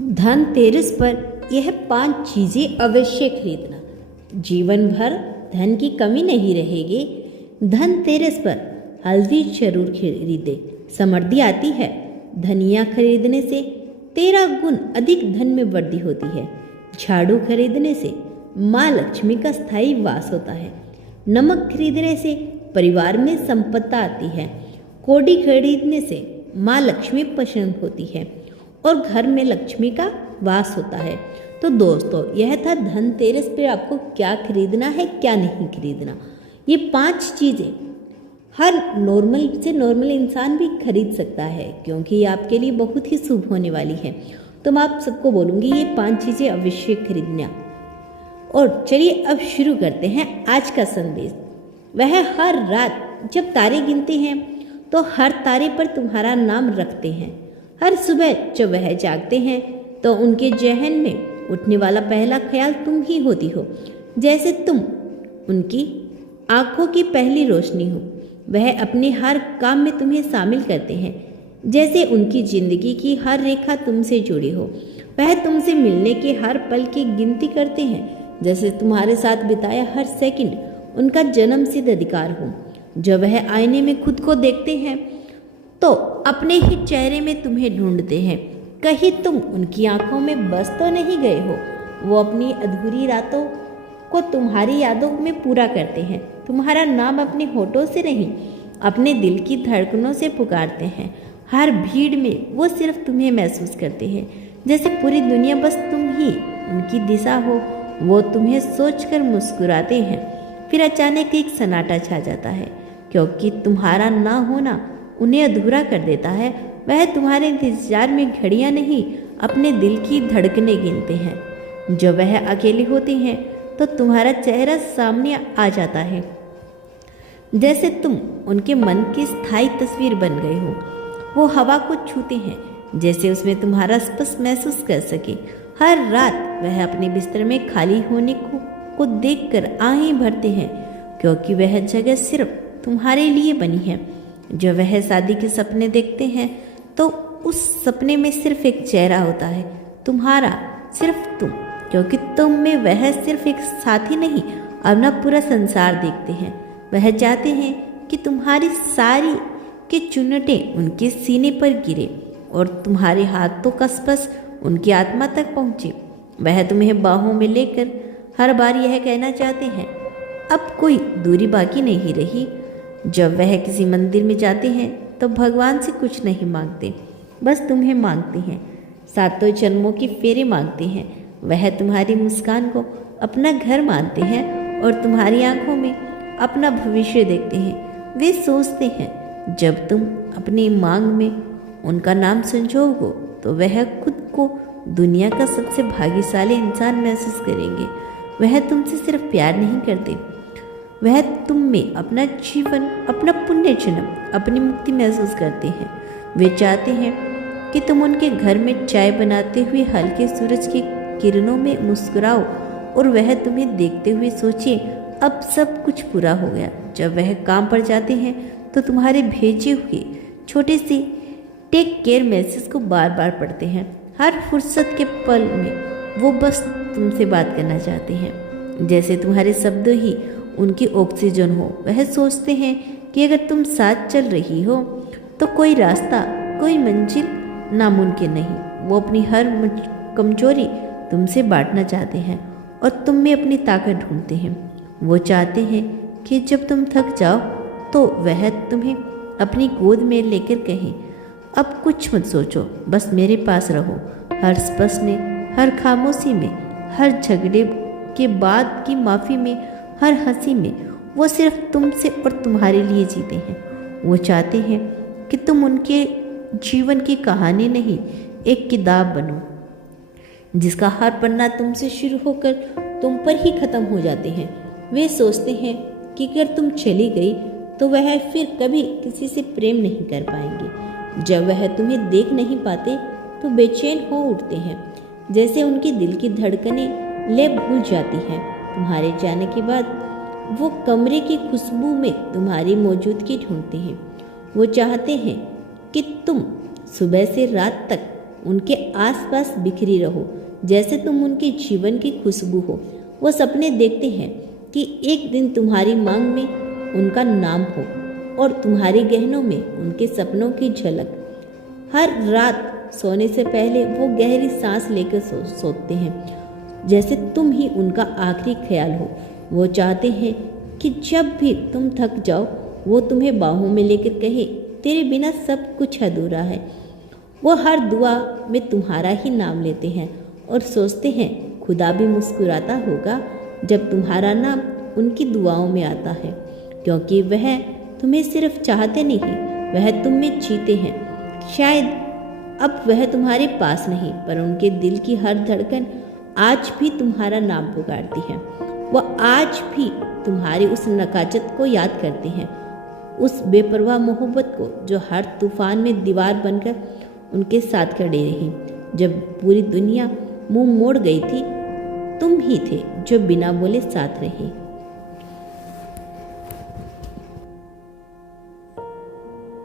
धनतेरस पर यह 5 चीजें अवश्य खरीदना। जीवन भर धन की कमी नहीं रहेगी। धनतेरस पर हल्दी जरूर खरीदे, समृद्धि आती है। धनिया खरीदने से 13 गुण अधिक धन में वृद्धि होती है। झाड़ू खरीदने से माँ लक्ष्मी का स्थायी वास होता है। नमक खरीदने से परिवार में संपत्ति आती है। कोडी खरीदने से माँ लक्ष्मी प्रसन्न होती है और घर में लक्ष्मी का वास होता है। तो दोस्तों, यह था धनतेरस पे आपको क्या खरीदना है, क्या नहीं खरीदना। ये 5 चीज़ें हर नॉर्मल से नॉर्मल इंसान भी खरीद सकता है, क्योंकि ये आपके लिए बहुत ही शुभ होने वाली है। तो मैं आप सबको बोलूँगी ये 5 चीज़ें अवश्य खरीदना। और चलिए अब शुरू करते हैं आज का संदेश। वह हर रात जब तारे गिनते हैं तो हर तारे पर तुम्हारा नाम रखते हैं। हर सुबह जब वह जागते हैं तो उनके जहन में उठने वाला पहला ख्याल तुम ही होती हो। जैसे तुम उनकी आंखों की पहली रोशनी हो। वह अपने हर काम में तुम्हें शामिल करते हैं। जैसे उनकी जिंदगी की हर रेखा तुमसे जुड़ी हो। वह तुमसे मिलने के हर पल की गिनती करते हैं। जैसे तुम्हारे साथ बिताया हर सेकंड उनका जन्मसिद्ध अधिकार हो। जब वह आईने में खुद को देखते हैं तो अपने ही चेहरे में तुम्हें ढूंढते हैं। कहीं तुम उनकी आंखों में बस तो नहीं गए हो। वो अपनी अधूरी रातों को तुम्हारी यादों में पूरा करते हैं। तुम्हारा नाम अपने होठों से नहीं, अपने दिल की धड़कनों से पुकारते हैं। हर भीड़ में वो सिर्फ तुम्हें महसूस करते हैं, जैसे पूरी दुनिया बस तुम ही उनकी दिशा हो। वो तुम्हें सोचकर मुस्कुराते हैं। फिर अचानक एक सन्नाटा छा जाता है, क्योंकि तुम्हारा ना होना उन्हें अधूरा कर देता है। वह तुम्हारे इंतजार में घड़ियां नहीं, अपने दिल की धड़कनें गिनते हैं। जब वह अकेले होते हैं तो तुम्हारा चेहरा सामने आ जाता है, जैसे तुम उनके मन की स्थायी तस्वीर बन गए हो। वो हवा को छूते हैं, जैसे उसमें तुम्हारा स्पर्श महसूस कर सके। हर रात वह अपने बिस्तर में खाली होने को देखकर आहें भरते हैं, क्योंकि वह जगह सिर्फ तुम्हारे लिए बनी है। जब वह शादी के सपने देखते हैं तो उस सपने में सिर्फ एक चेहरा होता है, तुम्हारा, सिर्फ तुम, क्योंकि तुम में वह सिर्फ एक साथी नहीं, अपना पूरा संसार देखते हैं। वह चाहते हैं कि तुम्हारी सारी के चुन्नटे उनके सीने पर गिरे और तुम्हारे हाथों का स्पर्श उनकी आत्मा तक पहुँचे। वह तुम्हें बाहों में लेकर हर बार यह कहना चाहते हैं, अब कोई दूरी बाकी नहीं रही। जब वह किसी मंदिर में जाते हैं तो भगवान से कुछ नहीं मांगते, बस तुम्हें मांगते हैं। 7 जन्मों की फेरे मांगते हैं। वह तुम्हारी मुस्कान को अपना घर मानते हैं और तुम्हारी आंखों में अपना भविष्य देखते हैं। वे सोचते हैं जब तुम अपनी मांग में उनका नाम संजोगो तो वह खुद को दुनिया का सबसे भाग्यशाली इंसान महसूस करेंगे। वह तुमसे सिर्फ प्यार नहीं करते, वह तुम में अपना जीवन, अपना पुण्य जन्म, अपनी मुक्ति महसूस करते हैं। वे चाहते हैं कि तुम उनके घर में चाय बनाते हुए हल्के सूरज की किरणों में मुस्कुराओ और वह तुम्हें देखते हुए सोचे अब सब कुछ पूरा हो गया। जब वह काम पर जाते हैं तो तुम्हारे भेजे हुए छोटे से टेक केयर मैसेज को बार बार पढ़ते हैं। हर फुर्सत के पल में वो बस तुमसे बात करना चाहते हैं, जैसे तुम्हारे शब्द ही उनकी ऑक्सीजन हो। वह सोचते हैं कि अगर तुम साथ चल रही हो तो कोई रास्ता, कोई मंजिल नामुमकिन नहीं। वो अपनी हर कमजोरी तुमसे बांटना चाहते हैं और तुम में अपनी ताकत ढूंढते हैं। वो चाहते हैं कि जब तुम थक जाओ तो वह तुम्हें अपनी गोद में लेकर कहें, अब कुछ मत सोचो, बस मेरे पास रहो। हर स्पर्श में, हर खामोशी में, हर झगड़े के बाद की माफ़ी में, हर हंसी में वो सिर्फ तुमसे और तुम्हारे लिए जीते हैं। वो चाहते हैं कि तुम उनके जीवन की कहानी नहीं, एक किताब बनो, जिसका हर पन्ना तुमसे शुरू होकर तुम पर ही खत्म हो जाते हैं। वे सोचते हैं कि अगर तुम चली गई तो वह फिर कभी किसी से प्रेम नहीं कर पाएंगे। जब वह तुम्हें देख नहीं पाते तो बेचैन हो उठते हैं, जैसे उनके दिल की धड़कनें ले भूल जाती हैं। तुम्हारे जाने के बाद वो कमरे की खुशबू में तुम्हारी मौजूदगी ढूंढते हैं। वो चाहते हैं कि तुम सुबह से रात तक उनके आसपास बिखरी रहो, जैसे तुम उनके जीवन की खुशबू हो। वो सपने देखते हैं कि एक दिन तुम्हारी मांग में उनका नाम हो और तुम्हारे गहनों में उनके सपनों की झलक। हर रात सोने से पहले वो गहरी सांस लेकर सोते हैं, जैसे तुम ही उनका आखिरी ख्याल हो। वो चाहते हैं कि जब भी तुम थक जाओ वो तुम्हें बाहों में लेकर कहे, तेरे बिना सब कुछ अधूरा है। वो हर दुआ में तुम्हारा ही नाम लेते हैं और सोचते हैं खुदा भी मुस्कुराता होगा जब तुम्हारा नाम उनकी दुआओं में आता है, क्योंकि वह तुम्हें सिर्फ चाहते नहीं, वह तुम में जीते हैं। शायद अब वह तुम्हारे पास नहीं, पर उनके दिल की हर धड़कन आज भी तुम्हारा नाम पुकारती है। वह आज भी तुम्हारी उस नकाजत को याद करते हैं, उस बेपरवाह मोहब्बत को जो हर तूफान में दीवार बनकर उनके साथ खड़े रही। जब पूरी दुनिया मुंह मोड़ गई थी, तुम ही थे जो बिना बोले साथ रहे।